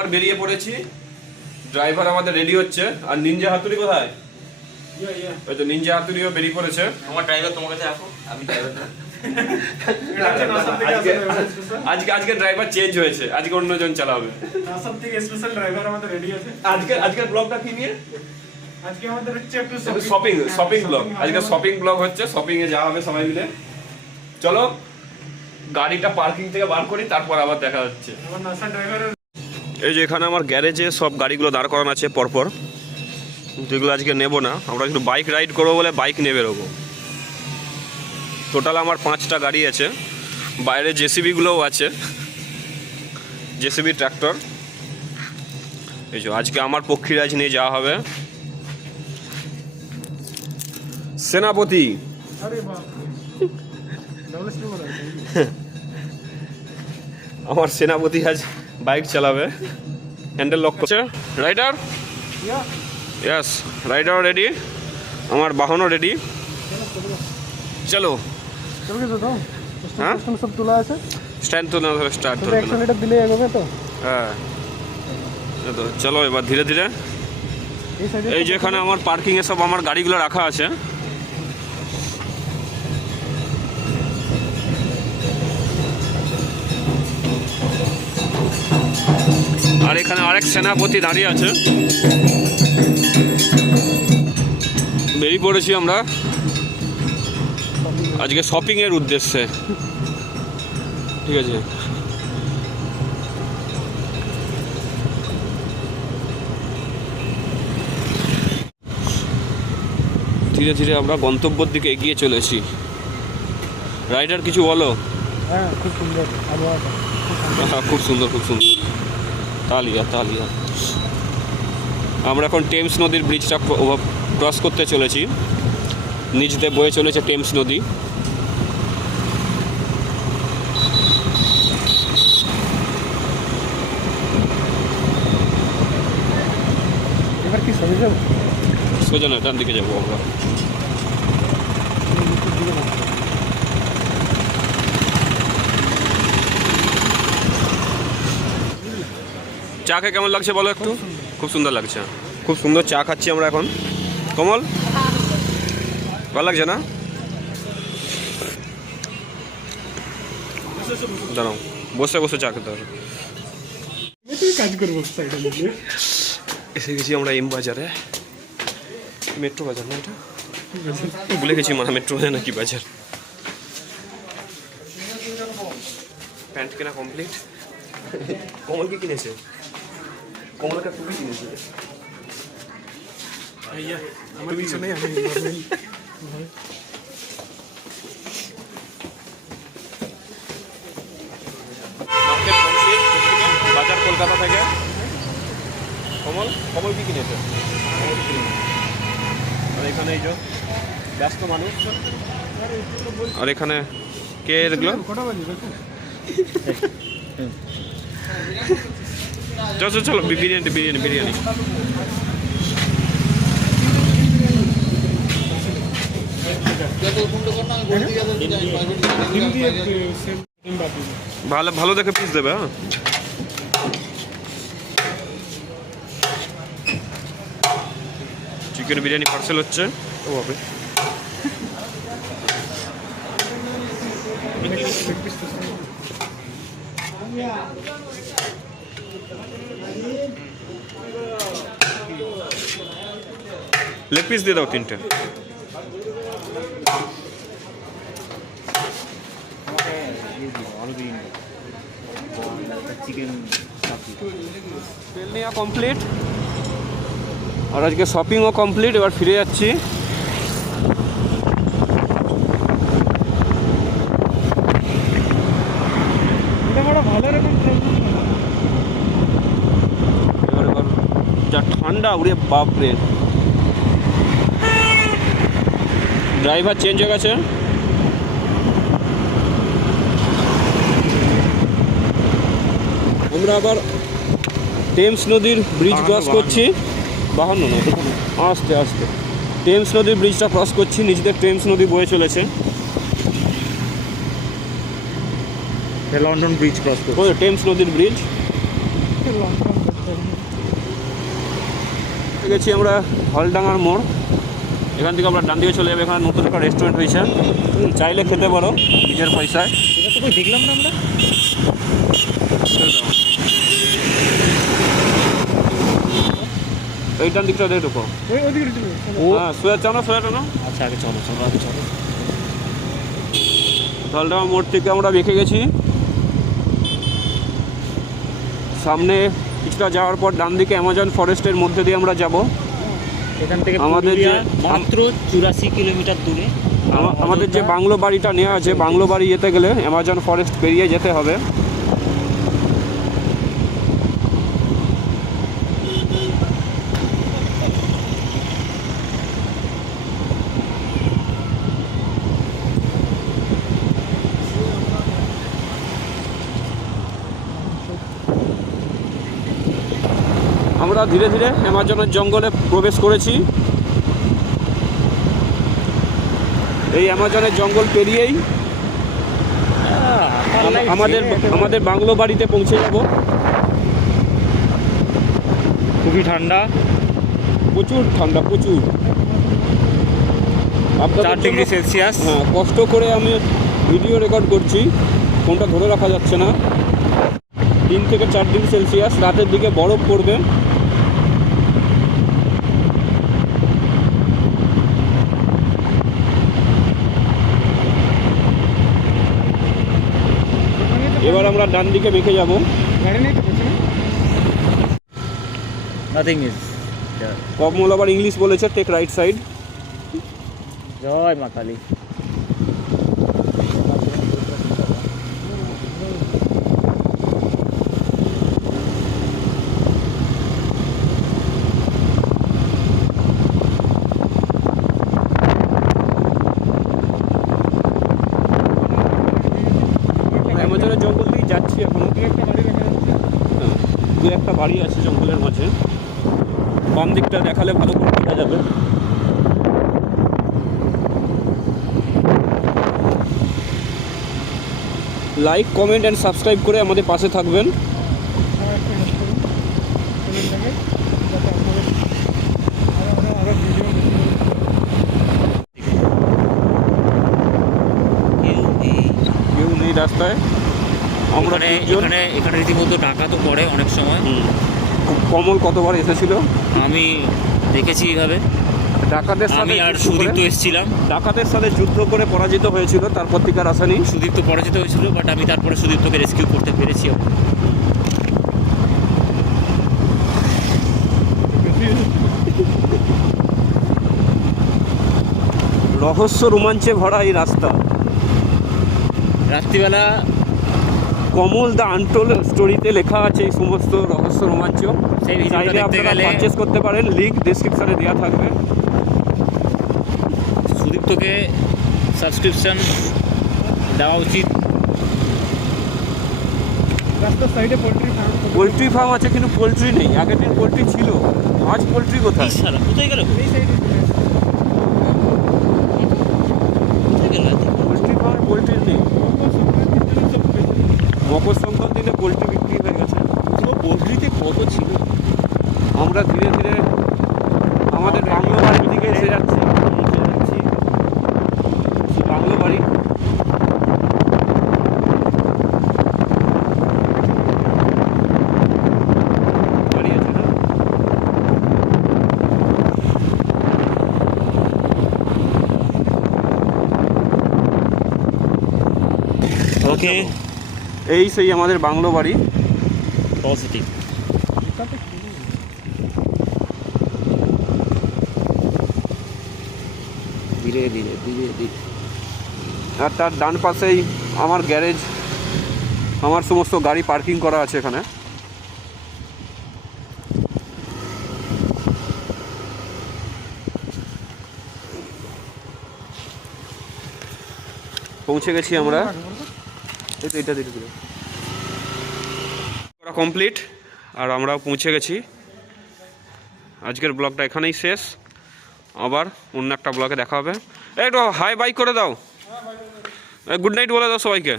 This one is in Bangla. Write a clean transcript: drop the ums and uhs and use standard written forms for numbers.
আর বেরিয়ে পড়েছি, ড্রাইভার আমাদের রেডি হচ্ছে। আর নিনজা হাতুড়ি কোথায়? ওই তো নিনজা হাতুড়িও বেরিয়ে পড়েছে। তোমার ড্রাইভার তোমার কাছে রাখো, আমি ড্রাইভার না। আজকে ড্রাইভার চেঞ্জ হয়েছে, আজকে অন্যজন চালাবে। সব থেকে স্পেশাল ড্রাইভার আমাদের রেডি আছে। আজকের ব্লগটা কি নিয়ে? আজকে আমাদের হচ্ছে একটু শপিং ব্লগ। আজকে শপিং ব্লগ হচ্ছে, শপিং এ যাওয়া হবে সবাই মিলে। চলো গাড়িটা পার্কিং থেকে বার করি, তারপর আবার দেখা হচ্ছে। আমার নাসা ড্রাইভারের এই যে এখানে আমার গ্যারেজে সব গাড়িগুলো দাঁড় করানো আছে পরপর, যেগুলো আজকে নেব না। আমরা একটু বাইক রাইড করবো বলে বাইক নিয়ে বেরোবো। টোটাল আমার 5টা গাড়ি আছে, বাইরে জেসিবিগুলোও আছে, জেসিবি ট্র্যাক্টর। এই যে আজকে আমার পক্ষীরাজ নিয়ে যাওয়া হবে। সেনাপতি আরে বাপ ডবল স্লো বলা আছে। আমার সেনাপতি আজ বাইক চালাবে, হ্যান্ডেল লক করছে। রাইডার ইয়েস, রাইডার রেডি, আমার বাহনও রেডি। চলো চলো কি তো হ্যাঁ সব তোলা আছে, স্ট্যান্ড তো না ধরে স্টার্ট তো করবে না। অ্যাক্সেলারেটর দিলে এগোবে তো। হ্যাঁ তো চলো এবার ধীরে ধীরে। এই সাইডে এই যে এখানে আমার পার্কিংয়ে সব আমার গাড়িগুলো রাখা আছে। আর এখানে আরেক সেনাপতি দাঁড়িয়ে আছে। বেরিয়ে পড়েছি আমরা আজকে শপিংয়ের উদ্দেশ্যে। ঠিক আছে, ধীরে ধীরে আমরা গন্তব্যের দিকে এগিয়ে চলেছি। রাইডার কিছু বলো। হ্যাঁ খুব সুন্দর আবহাওয়াটা, হ্যাঁ খুব সুন্দর খুব সুন্দর। তালিয়া তালিয়া। আমরা এখন টেমস নদীর ব্রিজটা ক্রস করতে চলেছি। নিচ দিয়ে বয়ে চলেছে টেমস নদী। এবার কি সরে যাবো? সোজা না, ডান দিকে যাবো আমরা। চা খেয়ে কেমন লাগছে বলো একটু? খুব সুন্দর লাগছে, খুব সুন্দর চা খাচ্ছি আমরা এখন। কমল ভালো লাগছে না? দাঁড়াও, বসে বসে চা খেতে হবে। এটাই কাজ করবো সাইডে দিয়ে। এসে গেছি আমরা এম বাজারে, মেট্রো বাজার না এটা, ভুলে গেছি মানে মেট্রো বাজার না কি বাজার। প্যান্ট কেনা কমপ্লিট। কমল কি কিনেছে? কমল একটা টুপি কিনেছে। আমার কিছু নেই, আমি মার্কেট কমপ্লিট বাজার কলকাতা থেকে। কমল কমল কি কিনেছে? আর এখানে এই যে ব্যস্ত মানুষ। আর এখানে কে এগুলো? কটা বাজে দেখো? চলো চলো চলো, বিরিয়ানি বিরিয়ানি বিরিয়ানি। ডিম দিয়ে সেম ডিম বাকি। ভালো ভালো দেখে পিস দেবে। হ্যাঁ চিকেন বিরিয়ানি পার্সেল হচ্ছে। ও বাবা, লেগ পিস দিয়ে দাও 3টে। তেল নেওয়া কমপ্লিট আর আজকে শপিংও কমপ্লিট। এবার ফিরে যাচ্ছি। এটা বড় ভালো রকম এবার যা ঠান্ডা, উড়ে বাপরে। ড্রাইভার চেঞ্জ হয়ে গেছে। আমরা আবার টেমস নদীর ব্রিজ ক্রস করছি। 52 না, আস্তে আস্তে টেমস নদীর ব্রিজটা ক্রস করছি। নিচে টেমস নদী বয়ে চলেছে। লন্ডন ব্রিজ ক্রস করছি। ওই টেমস নদীর ব্রিজ। লন্ডন গেছি আমরা হলডাঙ্গার মোড়। এখান থেকে আমরা ডান দিকে চলে যাবো। এখানে নতুন একটা রেস্টুরেন্ট হয়েছে, চাইলে খেতে পারো নিজের পয়সায়। এটা তো কই দেখলাম না আমরা। এই ডান দিকটা দিয়ে ঢুকো। ওদিকে হ্যাঁ, সোজা চাও না, সোজা টানো। আচ্ছা আগে চলো আগে চলো। হলডাঙ্গা মোড় থেকে আমরা বেঁকে গেছি। সামনে কিছুটা যাওয়ার পর ডান দিকে অ্যামাজন ফরেস্টের মধ্যে দিয়ে আমরা যাব। এখান থেকে আমাদের যে মাত্র 84 কিলোমিটার দূরে আমাদের যে বাংলো বাড়িটা নেওয়া আছে, বাংলো বাড়ি যেতে গেলে অ্যামাজন ফরেস্ট পেরিয়ে যেতে হবে। আমরা ধীরে ধীরে অ্যামাজনের জঙ্গলে প্রবেশ করেছি। এই অ্যামাজনের জঙ্গল পেরিয়েই আমাদের বাংলো বাড়িতে পৌঁছে যাব। খুবই ঠান্ডা, প্রচুর ঠান্ডা, প্রচুর। 4 ডিগ্রি সেলসিয়াস। হ্যাঁ, কষ্ট করে আমি ভিডিও রেকর্ড করছি, ফোনটা ধরে রাখা যাচ্ছে না। 3 থেকে 4 ডিগ্রি সেলসিয়াস। রাতের দিকে বরফ পড়বে। এবার আমরা ডান দিকে বেঁকে যাব। Nothing is. কমল আবার ইংলিশ বলেছে, টেক রাইট সাইড। জয় মা কালী। অ্যামাজনের জঙ্গল দিয়ে যাচ্ছি এখন। দু একটা বাড়ি আছে জঙ্গলের মাঝে। বাম দিকটা দেখালে ভালো করে দেখা যাবে। লাইক, কমেন্ট অ্যান্ড সাবস্ক্রাইব করে আমাদের পাশে থাকবেন। কেউ নেই রাস্তায়। আমরা এখানে রীতিমতো ডাকাতও পড়ে অনেক সময়। কমল কতবার এসেছিল, আমি দেখেছি এইভাবে। ডাকাতের সাথে আমি আর সুদীপ্ত এসেছিলাম। ডাকাতের সাথে যুদ্ধ করে পরাজিত হয়েছিল, তারপর থেকে আর আসেনি। সুদীপ্ত পরাজিত হয়েছিল, বাট আমি তারপরে সুদীপ্তকে রেস্কিউ করতে পেরেছি। রহস্য রোমাঞ্চে ভরা এই রাস্তা। রাত্রিবেলা কমল দ্য আনটোল্ড স্টোরিতে লেখা আছে এই সমস্ত রহস্য রোমাঞ্চ। সেই ভিডিওটা দেখতে গেলে পারচেজ করতে পারেন, লিংক ডেসক্রিপশনে দেওয়া থাকবে। সুদীপ্তকে সাবস্ক্রিপশন দেওয়া উচিত। রাস্তার সাইডে পোলট্রি ফার্ম আছে, কিন্তু পোলট্রি নেই। আগের দিন পোলট্রি ছিল, আজ পোলট্রি কোথায়? কোথায় গেল? এই সাইডে পোলট্রি ফার্মে পোলট্রি নেই। মকর সংক্রান্তিতে পোলট্রি বিক্রি হয়ে গেছে। পোলট্রিতে কত ছিল? আমরা ধীরে ধীরে আমাদের বাংলো বাড়ির দিকে এসে যাচ্ছি। বাংলো বাড়ি। বাড়ি আছে না? ওকে, এই সেই আমাদের বাংলো বাড়ি। পজিটিভ। ধীরে ধীরে ধীরে ধীরে। আর তার ডান পাশেই আমার গ্যারেজ, আমার সমস্ত গাড়ি পার্কিং করা আছে এখানে। পৌঁছে গেছি আমরা। এটা কমপ্লিট, আর আমরাও পৌঁছে গেছি। আজকের ব্লগটা এখানেই শেষ। আবার অন্য একটা ব্লগে দেখা হবে। একটু হাই বাই করে দাও, গুড নাইট বলে দাও সবাইকে।